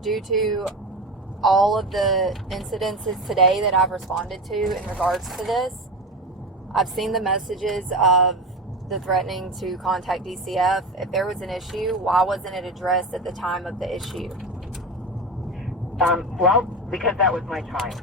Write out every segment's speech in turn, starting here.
due to all of the incidences today that I've responded to in regards to this, I've seen the messages of the threatening to contact DCF. If there was an issue, why wasn't it addressed at the time of the issue? Well, because that was my child.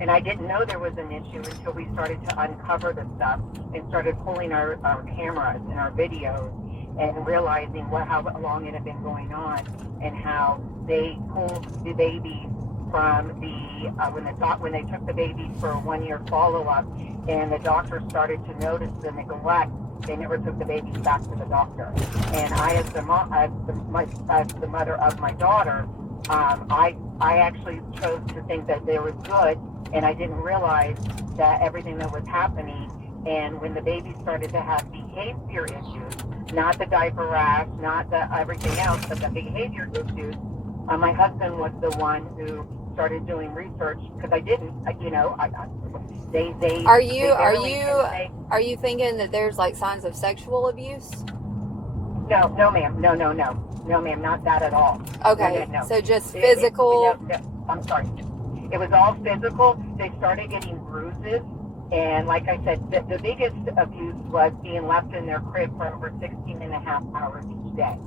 And I didn't know there was an issue until we started to uncover the stuff and started pulling our cameras and our videos and realizing how long it had been going on and how they pulled the baby from when they took the baby for a 1-year follow-up, and the doctor started to notice the neglect. They never took the baby back to the doctor. And I, as the mother of my daughter, I actually chose to think that they were good, and I didn't realize that everything that was happening. And when the baby started to have behavior issues, not the diaper rash, not the everything else, but the behavior issues, my husband was the one who started doing research, because I didn't, Are you thinking that there's like signs of sexual abuse? No, ma'am. No, ma'am. Not that at all. Okay. No. So just physical. No, I'm sorry. It was all physical. They started getting bruises. And like I said, the biggest abuse was being left in their crib for over 16 and a half hours each day.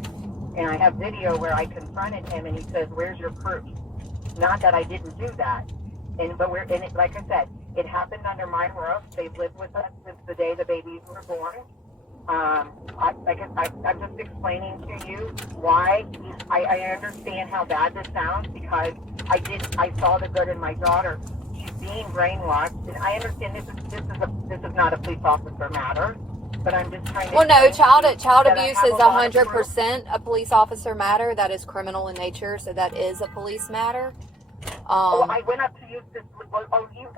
And I have video where I confronted him and he says, "Where's your proof?" Not that I didn't do that. Like I said, it happened under my roof. They've lived with us since the day the babies were born. I'm just explaining to you why I understand how bad this sounds, because I saw the good in my daughter. She's being brainwashed, and I understand this is not a police officer matter, but I'm just trying to. Well, no, child abuse is 100% a police officer matter. That is criminal in nature, so that is a police matter. I went up to you.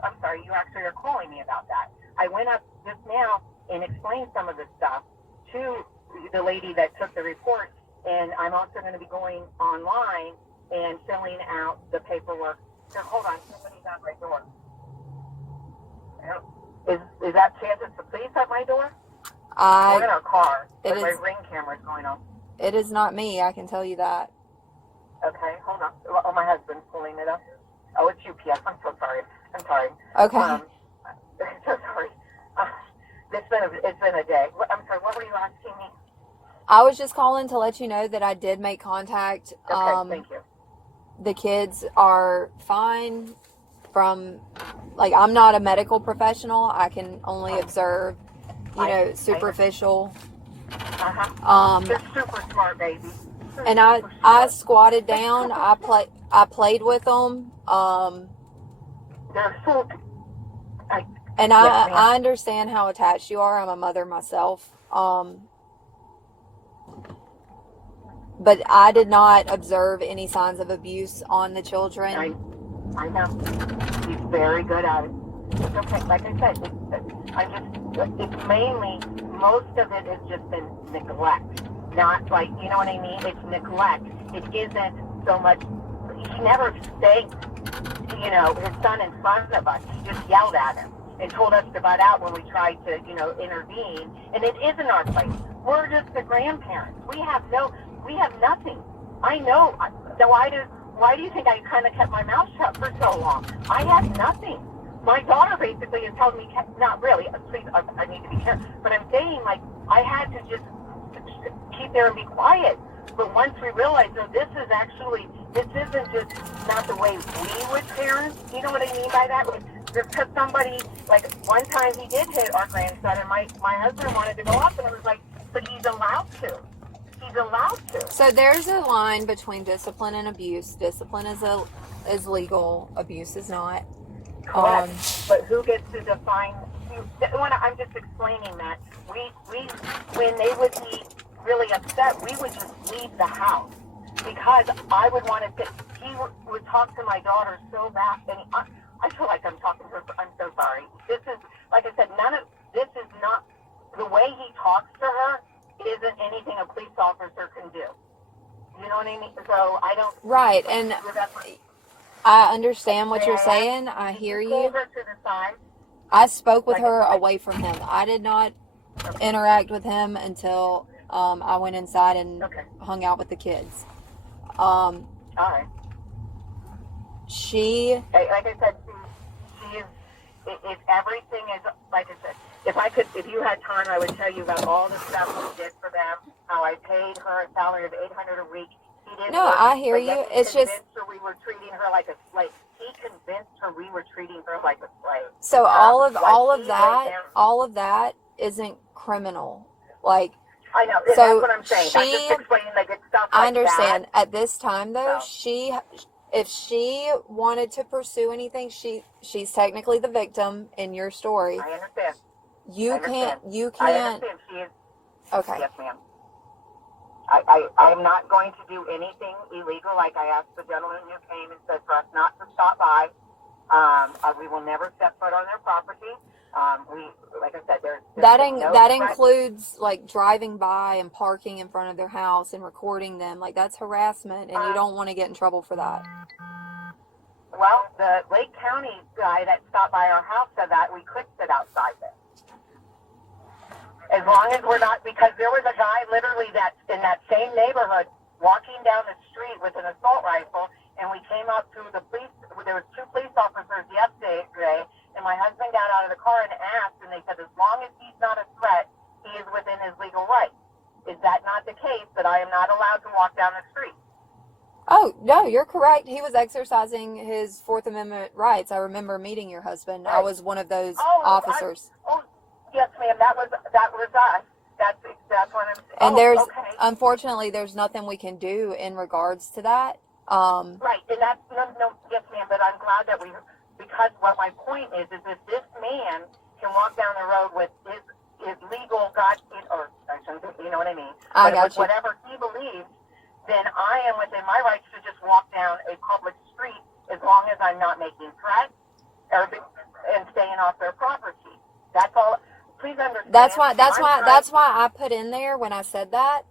I'm sorry. You actually are calling me about that. I went up just now and explained some of the stuff to the lady that took the report, and I'm also going to be going online and filling out the paperwork. So hold on, somebody's at my door. Is that chance it's the police at my door? We're in our car, but my ring camera's going on. It is not me, I can tell you that. Okay, hold on. Oh, my husband's pulling it up. Oh, it's UPS. I'm so sorry. Okay. So sorry. It's been a day. I'm sorry, what were you asking me? I was just calling to let you know that I did make contact. Okay, thank you. The kids are fine I'm not a medical professional. I can only observe, superficial. They're super smart, baby. And I squatted down. I played with them. They're so. And I understand how attached you are. I'm a mother myself. But I did not observe any signs of abuse on the children. I know. He's very good at it. It's okay. Like I said, it's mainly, most of it has just been neglect. Not like, you know what I mean? It's neglect. It isn't so much, he never thanked, his son in front of us. He just yelled at him and told us to butt out when we tried to, intervene. And it isn't our place. We're just the grandparents. We have nothing. I know. So why do you think I kind of kept my mouth shut for so long? I had nothing. My daughter basically is telling me, not really, please, I need to be careful, but I'm saying, I had to just keep there and be quiet. But once we realized, this isn't just not the way we would parent. You know what I mean by that? Just because somebody, one time he did hit our grandson, and my husband wanted to go up, and I was like, but he's allowed to. So there's a line between discipline and abuse. Discipline is legal. Abuse is not. Correct. But who gets to define? I'm just explaining that when they would be really upset, we would just leave the house, because I would want to. He would talk to my daughter so bad, and I feel like I'm talking to her. I'm so sorry. This is, like I said, this is not the way he talks to her. Isn't anything a police officer can do. You know what I mean? So I don't. Right, and I understand what you're saying. I hear you. Pull her to the side. I spoke with her away from him. I did not interact with him until I went inside and hung out with the kids. All right. She, Like I said, she is. If everything is like I said, if you had time, I would tell you about all the stuff we did for them. How I paid her a salary of $800 a week. He didn't no, work, I hear but yet you. he It's just, convinced her we were treating her like a slave. He convinced her we were treating her like a slave. so all of Like all of that isn't criminal. Like, I know. so That's what I'm saying. I'm she, just explaining like it's stuff like I understand. that. At this time, though, So, if she wanted to pursue anything, she's technically the victim in your story. I understand. You I understand. You I can't. understand. She is. Okay. Yes, ma'am. I'm not going to do anything illegal. Like I asked the gentleman who came and said for us not to stop by. We will never step foot on their property. Like I said, there's that includes like driving by and parking in front of their house and recording them. Like, that's harassment, and you don't want to get in trouble for that. Well, the Lake County guy that stopped by our house said that we could sit outside there. As long as we're not, because there was a guy literally that's in that same neighborhood walking down the street with an assault rifle, and we came up to the police. There was 2 police officers yesterday, and my husband got out of the car and asked, and they said, as long as he's not a threat, he is within his legal rights. Is that not the case, that I am not allowed to walk down the street? Oh, no, you're correct. He was exercising his Fourth Amendment rights. I remember meeting your husband. Right. I was one of those officers. Yes, ma'am. That was us. That's what I'm saying. And unfortunately, there's nothing we can do in regards to that. Right, and that's no, yes, ma'am. But I'm glad that because what my point is if this man can walk down the road with his legal or you know what I mean? I got you. Whatever he believes, then I am within my rights to just walk down a public street as long as I'm not making threats and staying off their property. That's all. Please understand. That's why I put in there when I said that.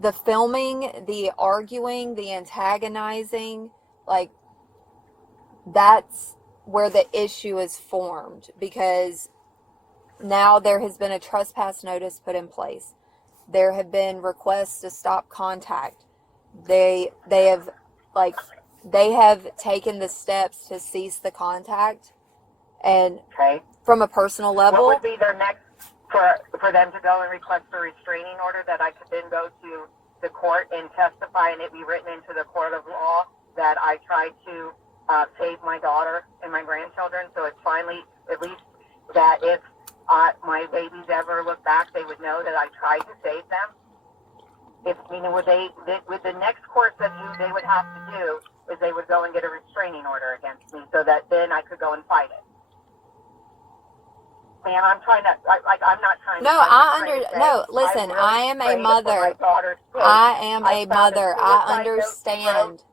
The filming, the arguing, the antagonizing, like, that's where the issue is formed, because now there has been a trespass notice put in place. There have been requests to stop contact. They have taken the steps to cease the contact. And from a personal level, what would be their next for them to go and request a restraining order that I could then go to the court and testify, and it be written into the court of law that I tried to save my daughter and my grandchildren? So it's finally, at least, that if my babies ever look back, they would know that I tried to save them. With the next course of they would have to do is they would go and get a restraining order against me, so that then I could go and fight it. Man, I'm trying to, I'm not trying to. Listen, I am a mother. I am a mother. I understand.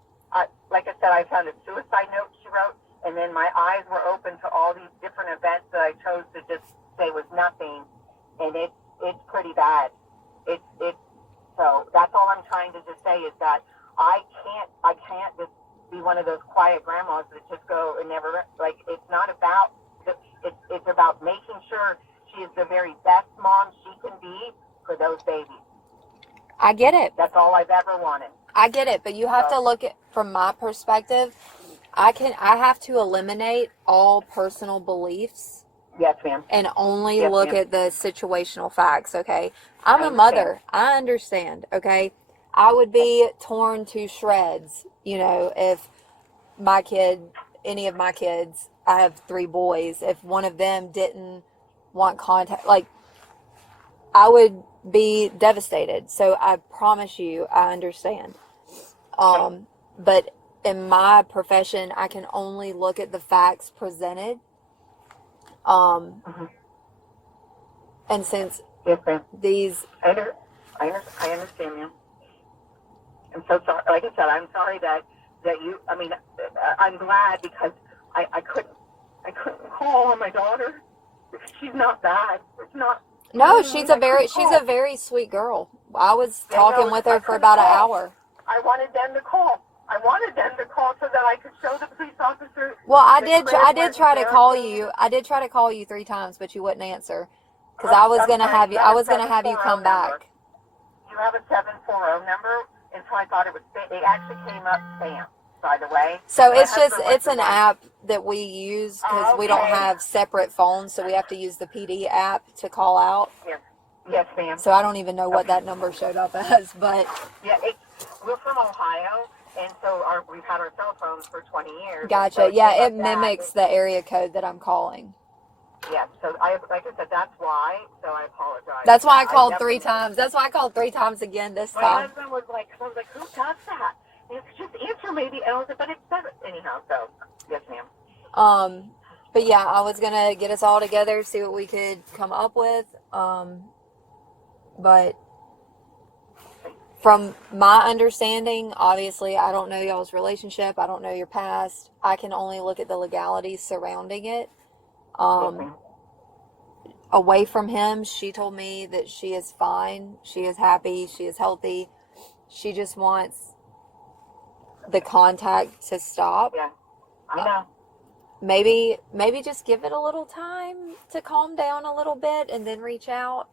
Like I said, I found a suicide note she wrote, and then my eyes were open to all these different events that I chose to just say was nothing, and it's pretty bad. So that's all I'm trying to just say is that I can't just be one of those quiet grandmas that just go and never, it's not about, it's about making sure she is the very best mom she can be for those babies. I get it. That's all I've ever wanted. I get it, but you have to look at, from my perspective, I have to eliminate all personal beliefs. Yes, ma'am. And only look at the situational facts, okay? I'm a mother. I understand, okay? I would be torn to shreds, if any of my kids, I have 3 boys, if one of them didn't want contact, I would be devastated. So I promise you, I understand. But in my profession, I can only look at the facts presented. And since these... I understand you. I'm so sorry. Like I said, I'm sorry that you, I'm glad because I couldn't call on my daughter. She's not bad. It's not... No, she's a very sweet girl. I was talking with her for about an hour. I wanted them to call. So that I could show the police officer. Well, I did try to call you. I did try to call you 3 times, but you wouldn't answer because I was gonna have you come back. You have a 740 number and so I thought it was spam. It actually came up spam, by the way. So My it's just, husband went it's to an one. app that we use because we don't Okay. have separate phones, so we have to use the PD app to call out. Yes, ma'am. So I don't even know what that number showed up as, but Yeah, we're from Ohio, and so we've had our cell phones for 20 years. gotcha. So Yeah, it mimics the area code that I'm calling. Yeah, so like I said, that's why. So I apologize. That's why I called 3 times. That's why I called 3 times again this My time. husband was like, I was like, who does that? It's just answer maybe. And I was like, but it's better anyhow. So yes, ma'am. But yeah, I was gonna get us all together, see what we could come up with. But from my understanding, obviously, I don't know y'all's relationship. I don't know your past. I can only look at the legalities surrounding it. Away from him, she told me that she is fine. She is happy. She is healthy. She just wants the contact to stop. Yeah, I know. Maybe just give it a little time to calm down a little bit and then reach out.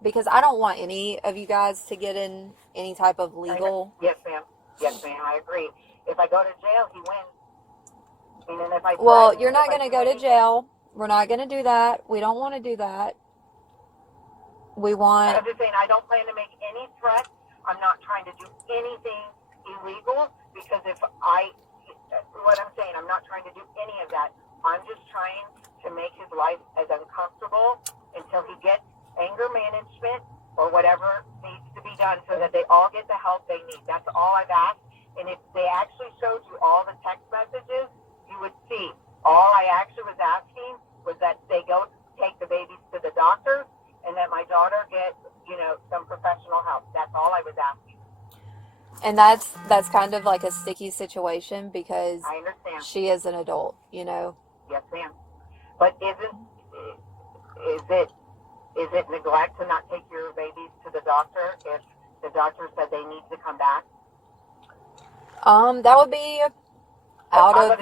Because I don't want any of you guys to get in any type of legal. Yes, ma'am. Yes, ma'am. I agree. If I go to jail, he wins. And then if I you're not going to go to jail. We're not going to do that. We don't want to do that. I'm just saying, I don't plan to make any threats. I'm not trying to do anything illegal because what I'm saying, I'm not trying to do any of that. I'm just trying to make his life as uncomfortable until he gets anger management or whatever needs to be done so that they all get the help they need. That's all I've asked. And if they actually showed you all the text messages, you would see. All I actually was asking was that they go take the babies to the doctor and that my daughter get, some professional help. That's all I was asking. And that's kind of like a sticky situation because I understand. She is an adult, Yes, ma'am. But is it neglect to not take your babies to the doctor if the doctor said they need to come back? That would be out of.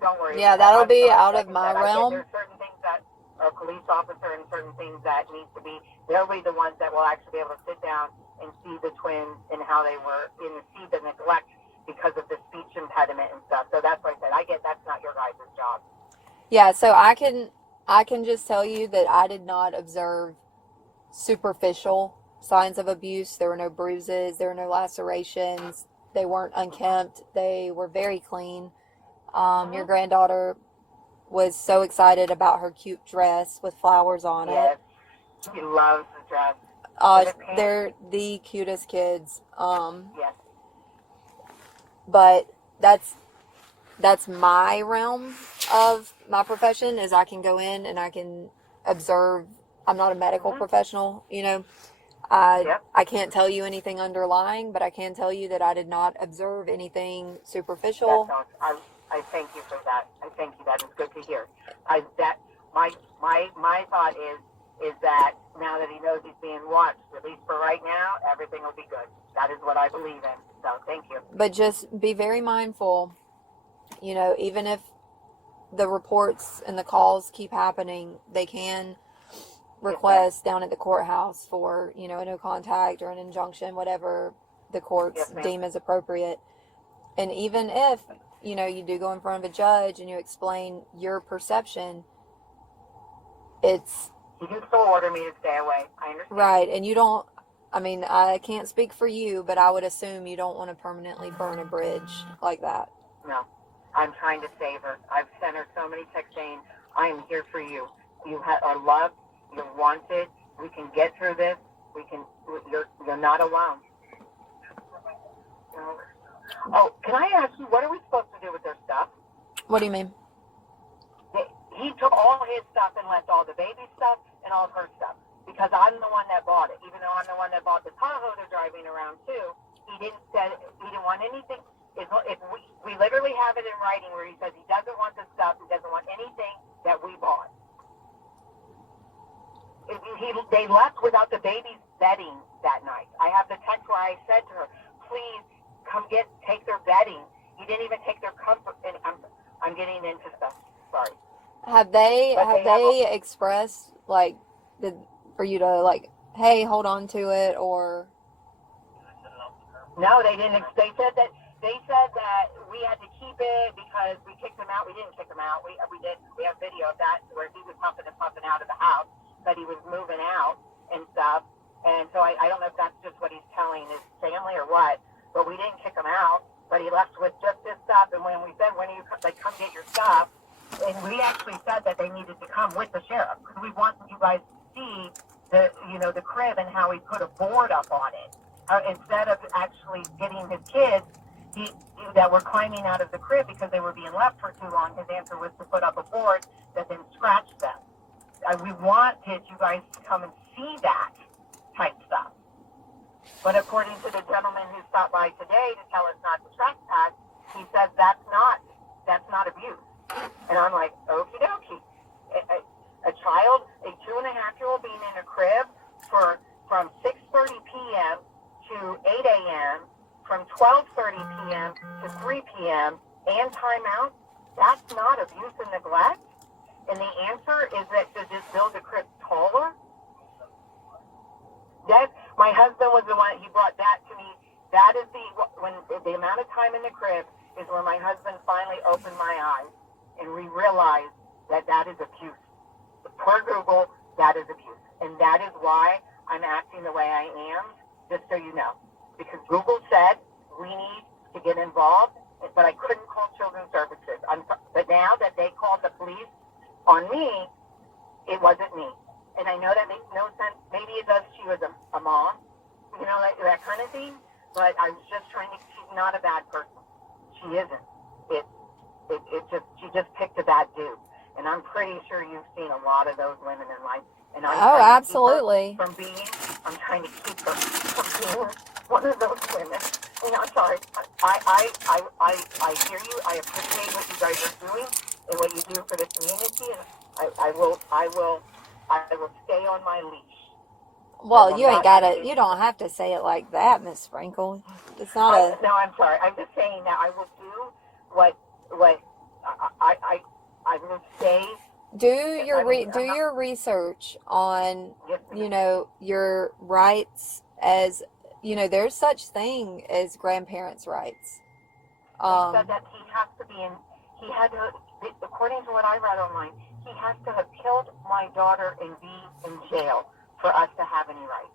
Don't worry. Yeah, that'll be out of my realm. There's certain things that a police officer and certain things that need to be. They'll be the ones that will actually be able to sit down and see the twins and how they were, and see the neglect because of the speech impediment and stuff. So that's why I said I get that's not your guys' job. Yeah, so I can just tell you that I did not observe superficial signs of abuse. There were no bruises. There were no lacerations. They weren't unkempt. They were very clean. Your granddaughter was so excited about her cute dress with flowers on it. She loves the dress. They're the cutest kids. Yes. But that's my realm of my profession is I can go in and I can observe. I'm not a medical professional, I can't tell you anything underlying, but I can tell you that I did not observe anything superficial. I thank you for that. I thank you. That is good to hear. My thought is that now that he knows he's being watched, at least for right now, everything will be good. That is what I believe in. So thank you. But just be very mindful, even if the reports and the calls keep happening, they can request down at the courthouse for, a no contact or an injunction, whatever the courts deem as appropriate. And even if, you do go in front of a judge and you explain your perception, it's... You can still order me to stay away. I understand. Right, and you don't... I can't speak for you, but I would assume you don't want to permanently burn a bridge like that. No. I'm trying to save her. I've sent her so many texts saying, I am here for you. You are loved. You're wanted. We can get through this. You're not alone. Oh, can I ask you, what are we supposed to do with their stuff? What do you mean? He took all his stuff and left all the baby stuff and all of her stuff. Because I'm the one that bought it. Even though I'm the one that bought the Tahoe they're driving around too, he didn't want anything. If we literally have it in writing where he says he doesn't want the stuff, he doesn't want anything that we bought. They left without the baby's bedding that night. I have the text where I said to her, please come take their bedding. He didn't even take their comfort. And I'm getting into stuff. Sorry. Have they expressed for you to hey, hold on to it, or? No, they didn't. They said that we had to keep it because we kicked him out. We didn't kick him out. We did. We have video of that where he was pumping and pumping out of the house, but he was moving out and stuff. And so I don't know if that's just what he's telling his family or what. But we didn't kick him out. But he left with just this stuff. And when we said, when are you like come get your stuff? And we actually said that they needed to come with the sheriff because we wanted you guys to see the crib and how he put a board up on it. Instead of actually getting his kids that were climbing out of the crib because they were being left for too long, his answer was to put up a board that then scratched them. We wanted you guys to come and see that type stuff. But according to the gentleman who stopped by today to tell us not to trespass, he says that's not abuse. And I'm like, okie dokie. A child, a 2.5-year-old being in a crib from 6:30 p.m. to 8 a.m., from 12:30 p.m. to 3 p.m. and timeout, that's not abuse and neglect? And the answer is that to just build the crib taller? My husband was the one, he brought that to me. That is the amount of time in the crib is when my husband finally opened my eyes and we realized that is abuse. Per Google, that is abuse. And that is why I'm acting the way I am, just so you know. Because Google said we need to get involved, but I couldn't call children's services. But now that they called the police on me, it wasn't me. And I know that makes no sense. Maybe it does to you as a mom, that kind of thing. But I was just trying to, she's not a bad person. She isn't. She just picked a bad dude. And I'm pretty sure you've seen a lot of those women in life. And absolutely. I'm trying to keep her from being one of those women. I'm sorry. I hear you. I appreciate what you guys are doing and what you do for the community. And I will stay on my leash. Well, you don't have to say it like that, Miss Sprinkle. It's not No, I'm sorry. I'm just saying that I will do what I will say. Do your research on, your rights as, there's such thing as grandparents' rights. He said that he had to, according to what I read online, he has to have killed my daughter and be in jail for us to have any rights.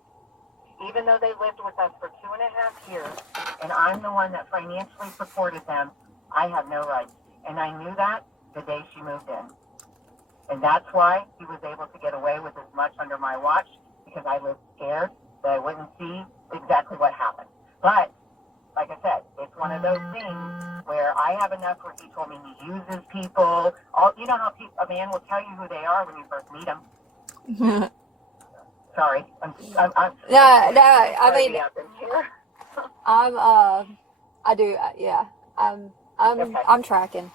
Even though they lived with us for 2.5 years, and I'm the one that financially supported them, I have no rights. And I knew that the day she moved in. And that's why he was able to get away with as much under my watch, because I was scared that I wouldn't see exactly what happened. But, like I said, it's one of those things where I have enough where he told me he uses people. You know how a man will tell you who they are when you first meet them? Sorry. I'm tracking.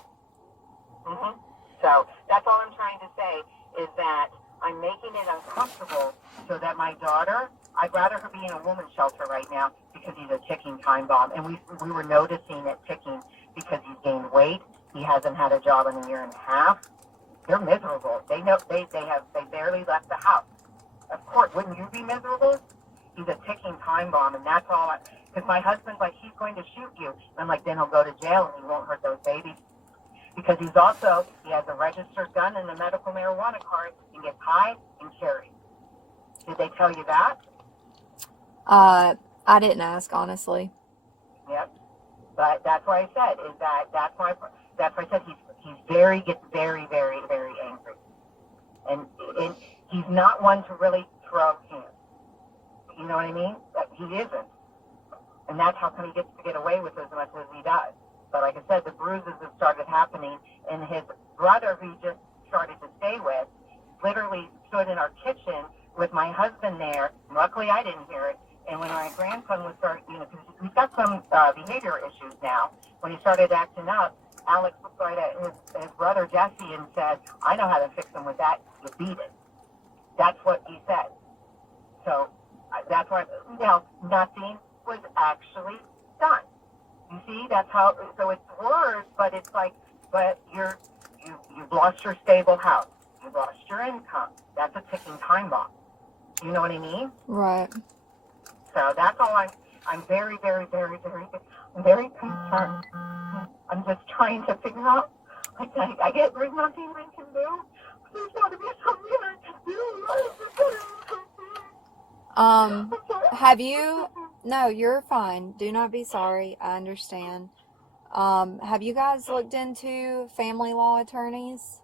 Mm-hmm. So that's all I'm trying to say is that I'm making it uncomfortable so that my daughter, I'd rather her be in a woman's shelter right now because he's a ticking time bomb. And we were noticing it ticking because he's gained weight. He hasn't had a job in 1.5 years. They're miserable. They barely left the house. Of course, wouldn't you be miserable? He's a ticking time bomb, and that's all. Because my husband's like, he's going to shoot you. And I'm like, then he'll go to jail and he won't hurt those babies. Because he has a registered gun and a medical marijuana card and gets high and carries. Did they tell you that? I didn't ask, honestly. Yep. But that's why I said, that's why I said he gets very, very, very angry. And he's not one to really throw hands. You know what I mean? He isn't. And that's how come he gets to get away with as much as he does. But like I said, the bruises have started happening. And his brother, who he just started to stay with, literally stood in our kitchen with my husband there. Luckily, I didn't hear it. And when my grandson was because he's got some behavior issues now. When he started acting up, Alex looked right at his brother Jesse and said, "I know how to fix him with that. You beat it." That's what he said. So that's why nothing was actually done. You see, that's how. So it's words, but it's like, but you've lost your stable house. You've lost your income. That's a ticking time bomb. You know what I mean? Right. So that's all I'm very, very, very, very, I'm very concerned. I'm just trying to figure out. I get there's nothing I can do. There's got to be something I can do. Have you? No, you're fine. Do not be sorry. I understand. Have you guys looked into family law attorneys?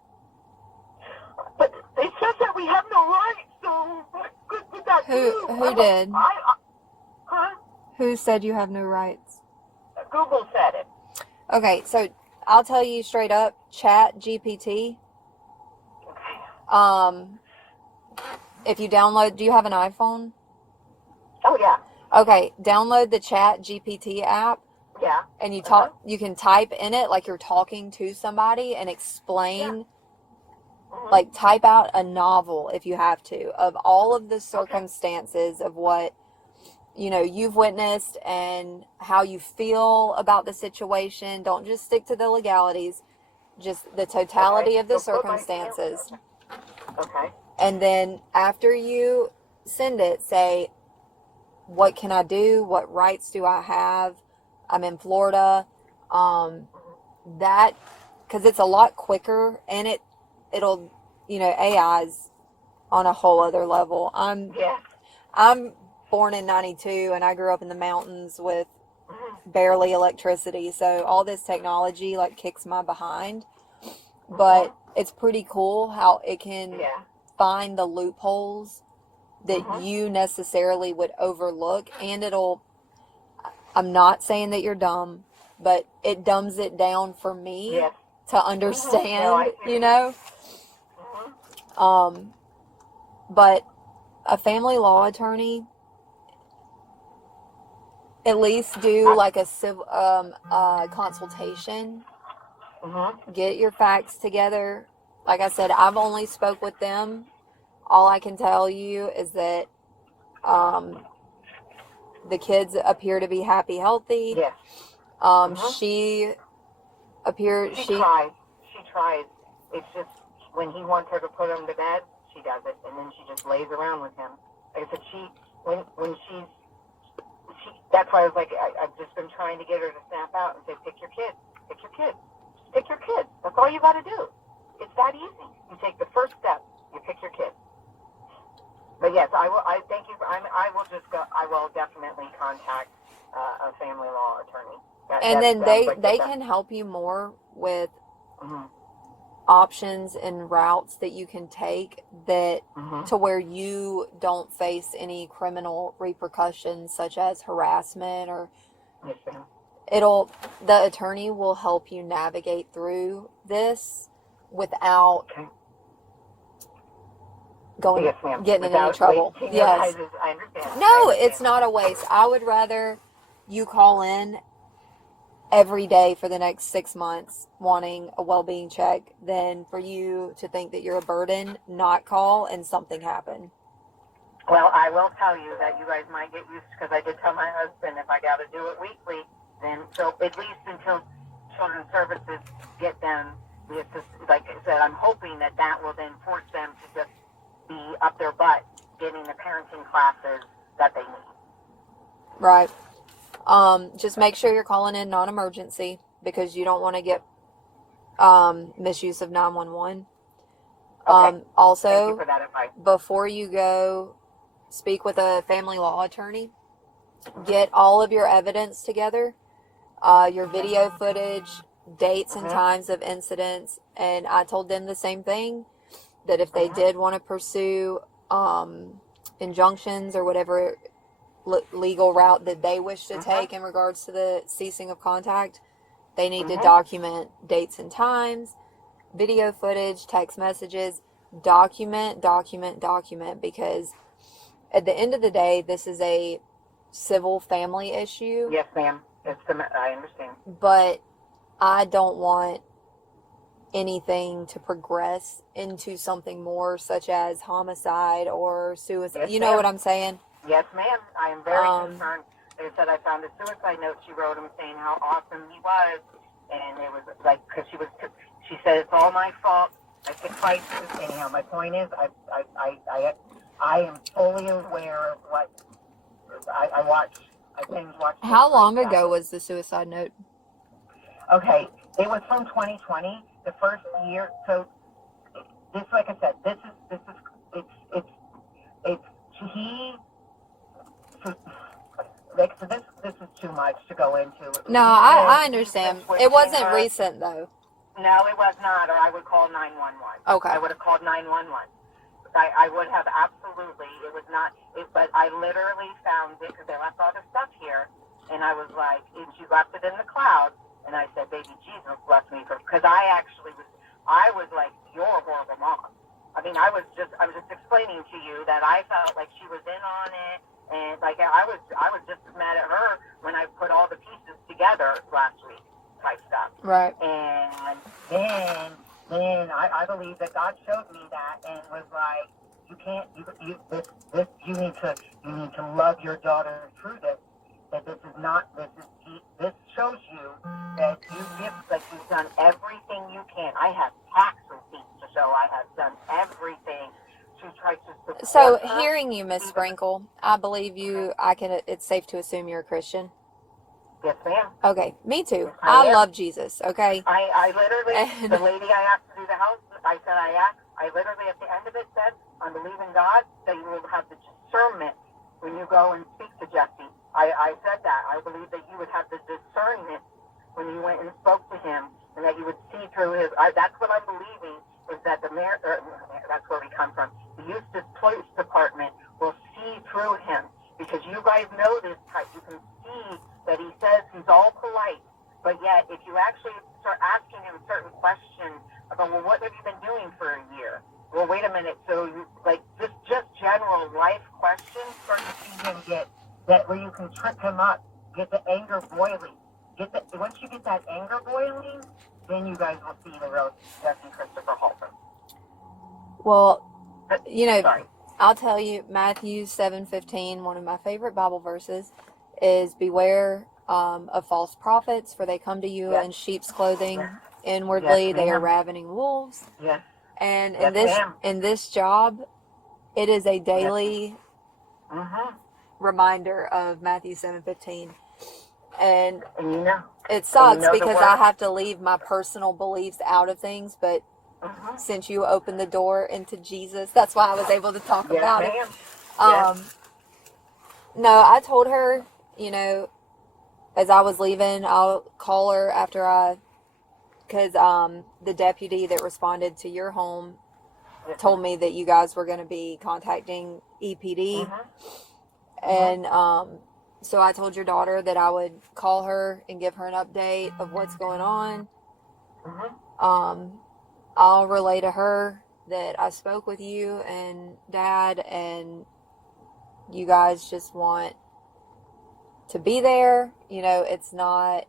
But it says that we have no rights, so what good did that do? Who did? Huh? Who said you have no rights? Google said it. Okay, so I'll tell you straight up, Chat GPT. If you download, do you have an iPhone? Oh yeah. Okay, download the Chat GPT app. Yeah. And you talk. You can type in it like you're talking to somebody and explain. Like type out a novel if you have to of all of the circumstances of what you've witnessed and how you feel about the situation. Don't just stick to the legalities, just the totality of the circumstances. Okay. And then after you send it, say, what can I do? What rights do I have? I'm in Florida. That, because it's a lot quicker and it'll, AI's on a whole other level. I'm born in 92 and I grew up in the mountains with barely electricity. So all this technology like kicks my behind, but it's pretty cool how it can find the loopholes that you necessarily would overlook. And I'm not saying that you're dumb, but it dumbs it down for me to understand, but a family law attorney, at least do like a civil consultation. Get your facts together. Like I said, I've only spoke with them. All I can tell you is that the kids appear to be happy, healthy. Yes. She tries. It's just when he wants her to put him to bed, she does it, and then she just lays around with him. Like I said, that's why I was like, I've just been trying to get her to snap out and say, pick your kids. Just pick your kids. That's all you got to do. It's that easy. You take the first step. You pick your kids. But yes, I will. I thank you. I will definitely contact a family law attorney. Then they can help you more with options and routes that you can take that to where you don't face any criminal repercussions such as harassment or the attorney will help you navigate through this without getting in any trouble. Yes. I understand. No, it's not a waste. I would rather you call in every day for the next 6 months wanting a well-being check than for you to think that you're a burden, not call, and something happen. Well, I will tell you that you guys might get used, because I did tell my husband if I got to do it weekly, then so at least until Children's Services get them the assistance. Like I said, I'm hoping that will then force them to just be up their butt getting the parenting classes that they need. Right. Just make sure you're calling in non-emergency because you don't want to get misuse of 911. Okay. Also, thank you for that advice. Before you go speak with a family law attorney, get all of your evidence together, your video footage, dates and times of incidents, and I told them the same thing, that if they did want to pursue injunctions or whatever legal route that they wish to take in regards to the ceasing of contact, they need to document dates and times, video footage, text messages, document, because at the end of the day, this is a civil family issue. Yes, ma'am. I understand. But I don't want anything to progress into something more such as homicide or suicide. Yes, you know what I'm saying? Yes, ma'am. I am very concerned. Like I said, I found a suicide note she wrote him saying how awesome he was, and it was like, because she said it's all my fault. I took fights. Anyhow, my point is, I am fully aware of what I watch I binge watched it. How long ago was the suicide note? Okay, it was from 2020, the first year. So this, like I said, it's he. So this is too much to go into. No, I understand. It wasn't recent though. No, it was not, or I would call 911. Okay. I would have called 911. I would have absolutely. It was not. But I literally found it because they left all the stuff here, and I was like, and she left it in the cloud, and I said, "Baby Jesus bless me," because I was like, "You're a horrible mom." I mean, I was just explaining to you that I felt like she was in on it, and like I was just as mad at her when I put all the pieces together last week, type stuff. Right. And then I believe that God showed me that and was like, you need to love your daughter through this. That this shows you that you've done everything you can. I have tax receipts to show I have done everything to try to support So her. hearing you, Miss Sprinkle, I believe you. It's safe to assume you're a Christian. Yes, ma'am. Okay, me too. Yes, I I am. love Jesus. Okay. I literally, And- the lady I asked to do the house, I literally at the end of it said, I believe in God, that you will have the discernment when you go and speak to Jesse. I said that. I believe that you would have the discernment when you went and spoke to him, and that you would see through his, that's what I'm believing, is that that's where we come from. The Eustis Police Department will see through him, because you guys know this type. You can see that he says he's all polite, but yet if you actually start asking him certain questions about, well, what have you been doing for a year? Well, wait a minute. So you just general life questions, start to see him get that, where you can trip him up, get the anger boiling. Once you get that anger boiling, then you guys will see the real Jesse Christopher Halter. Well, Sorry. I'll tell you, Matthew 7:15, one of my favorite Bible verses, is beware of false prophets, for they come to you Yes. in sheep's clothing. Yes. Inwardly, Yes, they are ma'am. ravening wolves. Yes. And Yes, ma'am. in this job, it is a daily Mm-hmm. reminder of Matthew 7:15. And And you know. it sucks the because word. I have to leave my personal beliefs out of things, but Mm-hmm. since you opened the door into Jesus, that's why I was able to talk Yes, about ma'am. it. Yes. No, I told her, as I was leaving, I'll call her after because the deputy that responded to your home Yes. told me that you guys were going to be contacting EPD. Mm-hmm. And so I told your daughter that I would call her and give her an update of what's going on. Mm-hmm. I'll relay to her that I spoke with you and Dad, and you guys just want to be there. It's not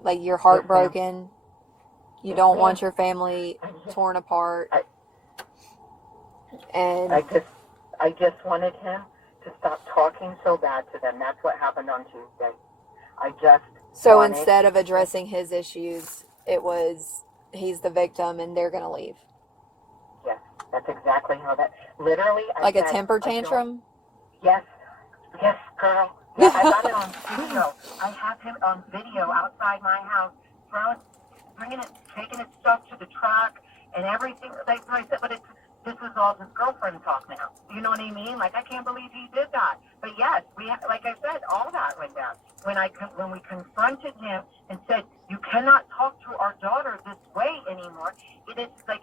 like you're heartbroken. You Yes, don't ma'am. want your family torn apart. And I just wanted him to stop talking so bad to them. That's what happened on Tuesday. so wanted- instead of addressing his issues, it was he's the victim and they're going to leave. Yes, that's exactly how that. Literally, Like a temper tantrum? Yes, girl. Yeah, I got it on video. I have him on video outside my house, taking his stuff to the truck and everything. But this is all his girlfriend talk now. You know what I mean? Like, I can't believe he did that. But yes, like I said, all that went down. When we confronted him and said, you cannot talk to our daughter this way anymore, it is like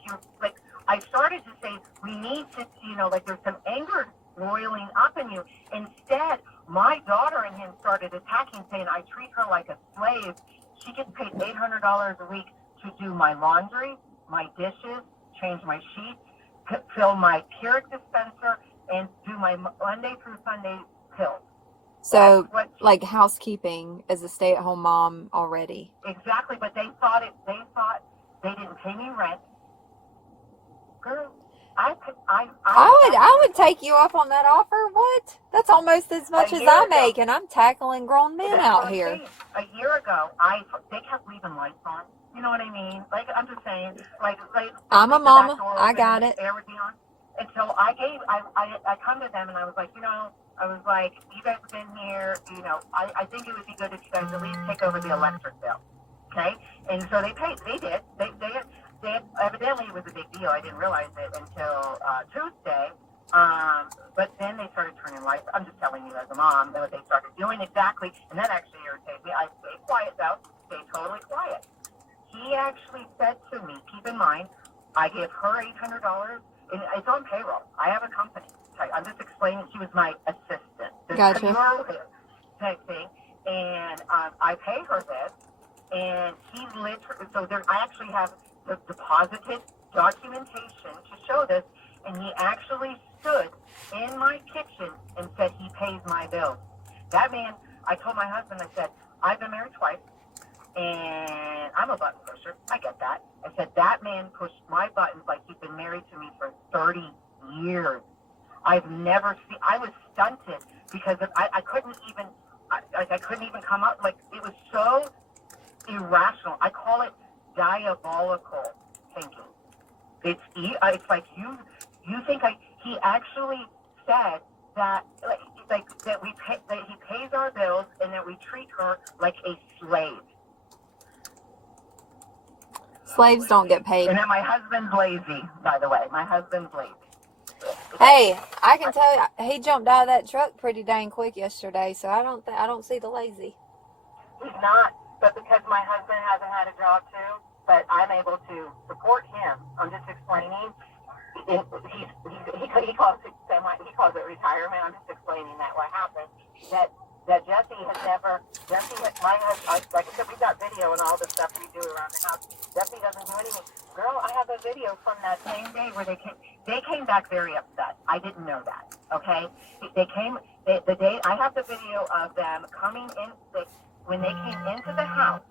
I started to say, we need to, there's some anger roiling up in you. Instead, my daughter and him started attacking, saying, I treat her like a slave. She gets paid $800 a week to do my laundry, my dishes, change my sheets, fill my Keurig dispenser, and do my Monday through Sunday pills. So, like housekeeping as a stay-at-home mom already. Exactly, but they thought they didn't pay me rent. Girl, I would take you up on that offer. What? That's almost as much as I make, and I'm tackling grown men out here. A year ago, they kept leaving lights on. You know what I mean? Like, I'm just saying, I'm a mama. I got it. Air would be on. And so I come to them and I was like, I was like, you guys have been here, you know, I think it would be good if you guys at least take over the electric bill. Okay? And so they paid. They did. They evidently it was a big deal. I didn't realize it until Tuesday. But then they started turning lights. I'm just telling you as a mom what they started doing exactly. And that actually irritated me. I stayed quiet though. Stayed totally quiet. He actually said to me, keep in mind, I gave her $800, and it's on payroll. I have a company. I'm just explaining. She was my assistant. Gotcha. Type thing. And I pay her this, and he literally. So there, I actually have the deposited documentation to show this, and he actually stood in my kitchen and said he pays my bills. That man. I told my husband. I said I've been married twice. And I'm a button pusher. I get that. I said, that man pushed my buttons like he's been married to me for 30 years. I've never seen, I was stunted because I couldn't even, I couldn't even come up. Like, it was so irrational. I call it diabolical thinking. It's like you think he actually said that, that he pays our bills and that we treat her like a slave. Slaves don't get paid. And then my husband's lazy, by the way. My husband's lazy. Hey, I can tell you, he jumped out of that truck pretty dang quick yesterday, so I don't see the lazy. He's not, but because my husband hasn't had a job too, but I'm able to support him. I'm just explaining. He calls it retirement. I'm just explaining that what happened. That Jesse has never, my husband, like I said, we got video and all the stuff we do around the house. Jesse doesn't do anything. Girl, I have a video from that same day where they came back very upset. I didn't know that, okay? The day, I have the video of them coming in, when they came into the house,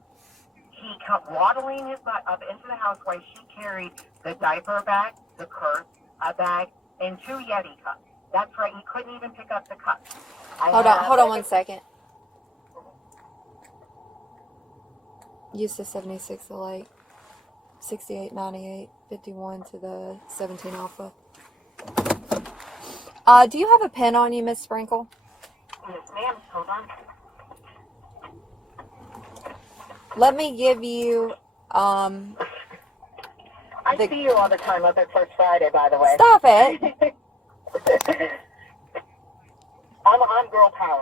he kept waddling his butt up into the house while she carried the diaper bag, the purse, a bag, and 2 Yeti cups. That's right, he couldn't even pick up the cups. Hold on 1 second. Used to 76 to like 68, 98, 51 to the 17 alpha. Do you have a pen on you, Miss Sprinkle? Yes, ma'am. Hold on. Let me give you I see you all the time up at First Friday, by the way. Stop it. I'm girl power.